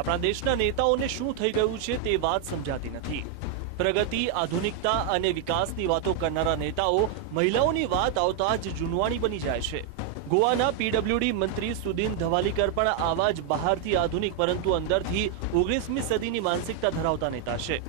આપણા દેશના નેતાઓને શું થઈ ગયું છે તે વાત સમજાતી નથી. પ્રગતિ, આધુનિકતા અને વિકાસની વાતો કરનારા નેતાઓ મહિલાઓની વાત આવતા જ જૂનવાણી બની જાય છે. ગોવાના પીડબ્લ્યુડી મંત્રી સુદીન ધવાલીકર પણ આવા જ બહારથી આધુનિક પરંતુ અંદરથી ઓગણીસમી સદીની માનસિકતા ધરાવતા નેતા છે.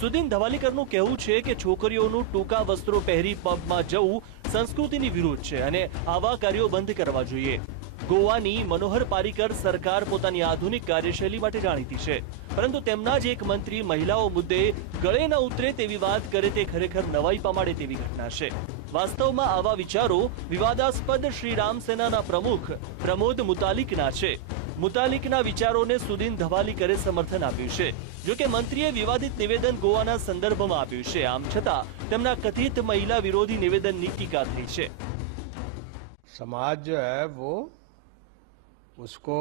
સુદીન ધવાલીકરનું કહેવું છે કે છોકરીઓનું ટૂંકા વસ્ત્રો પહેરી પબમાં જવું સંસ્કૃતિની વિરુદ્ધ છે અને આવા કાર્યો બંધ કરવા જોઈએ. ગોવાની મનોહર પારિકર સરકાર પોતાની આધુનિક કાર્યશૈલી માટે જાણીતી છે. પરંતુ તેમના જ એક મંત્રી મહિલાઓ મુદ્દે ગળે ન ઉતરે તેવી વાત કરે તે ખરેખર નવાઈ પામાડે તેવી ઘટના છે. વાસ્તવમાં આવા વિચારો વિવાદાસ્પદ શ્રીરામ સેનાના પ્રમુખ પ્રમોદ મુતાલિકના છે. મુતાલિકના વિચારોને સુદીન ધવાલીકરે સમર્થન આપ્યું છે. જોકે મંત્રીએ વિવાદિત નિવેદન ગોવાના સંદર્ભમાં આપ્યું છે. આમ છતાં તેમના કથિત મહિલા વિરોધી નિવેદનની ટીકા થઈ છે. સમાજ જો હે, વો उसको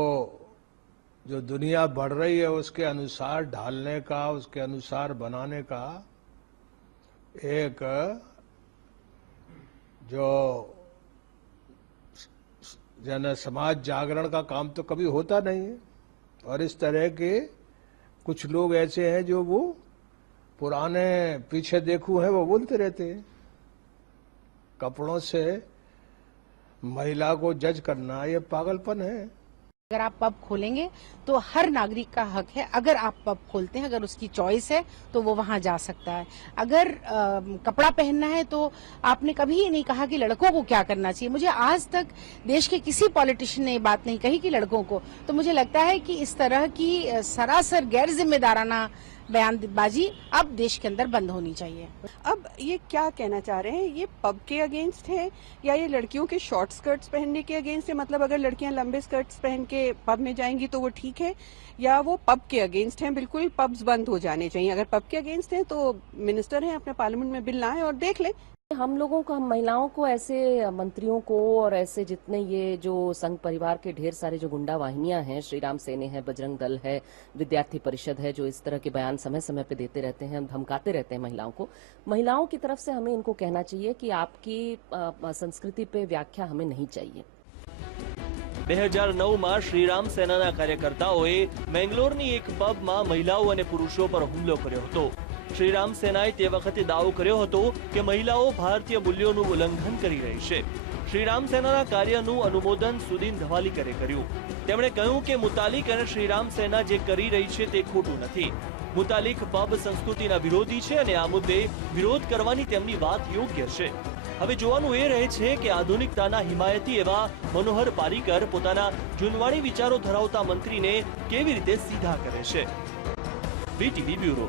जो दुनिया बढ़ रही है उसके अनुसार ढालने का, उसके अनुसार बनाने का एक जो जन समाज जागरण का काम तो कभी होता नहीं है। और इस तरह के कुछ लोग ऐसे हैं जो वो पुराने पीछे देखू हैं, वो बोलते रहते हैं। कपड़ों से महिला को जज करना, ये पागलपन है। अगर आप पब खोलेंगे तो हर नागरिक का हक है। अगर आप पब खोलते हैं अगर उसकी चॉइस है तो वो वहाँ जा सकता है। अगर आ, कपड़ा पहनना है तो आपने कभी ये नहीं कहा कि लड़कों को क्या करना चाहिए। मुझे आज तक देश के किसी पॉलिटिशियन ने बात नहीं कही कि लड़कों को। तो मुझे लगता है कि इस तरह की सरासर गैर जिम्मेदाराना बयानबाजी अब देश के अंदर बंद होनी चाहिए। अब ये क्या कहना चाह रहे हैं? ये पब के अगेंस्ट है या ये लड़कियों के शॉर्ट स्कर्ट्स पहनने के अगेंस्ट है? मतलब अगर लड़कियाँ लंबे स्कर्ट्स पहन के पब में जाएँगी तो वो ठीक है, या वो पब के अगेंस्ट हैं? बिल्कुल, पब्स बंद हो जाने चाहिए। अगर पब के अगेंस्ट हैं तो मिनिस्टर हैं, अपने पार्लियामेंट में बिल लाएँ और देख लें। हम लोगों को हम महिलाओं को ऐसे मंत्रियों को और ऐसे जितने ये जो संघ परिवार के ढेर सारे जो गुंडा वाहिनियां हैं श्री राम सेने है बजरंग दल है विद्यार्थी परिषद है जो इस तरह के बयान समय समय पे देते रहते हैं धमकाते रहते हैं महिलाओं को महिलाओं की तरफ से हमें इनको कहना चाहिए कि आपकी अ, संस्कृति पे व्याख्या हमें नहीं चाहिए બે હજાર નવમાં શ્રીરામ સેનાના કાર્યકર્તાઓએ મેંગ્લોરની એક પબમાં મહિલાઓ અને પુરુષો પર હુમલો કર્યો હતો શ્રીરામ સેનાએ તે વખતે દાવો કર્યો હતો કે મહિલાઓ ભારતીય મૂલ્યોનું ઉલ્લંઘન કરી રહી છે. શ્રીરામ સેનાના કાર્યનું અનુમોદન સુદીન ધવાલીકરે કર્યું. તેમણે કહ્યું કે મુતાલિક અને શ્રીરામ સેના જે કરી રહી છે તે ખોટું નથી. મુતાલિક પબ સંસ્કૃતિના વિરોધી છે અને આ મુદ્દે વિરોધ કરવાની તેમની વાત યોગ્ય છે. હવે જોવાનું એ રહે છે કે આધુનિકતાના હિમાયતી એવા મનોહર પારીકર પોતાના જૂનવાણી વિચારો ધરાવતા મંત્રીને કેવી રીતે સીધા કરે છે. બ્યુરો.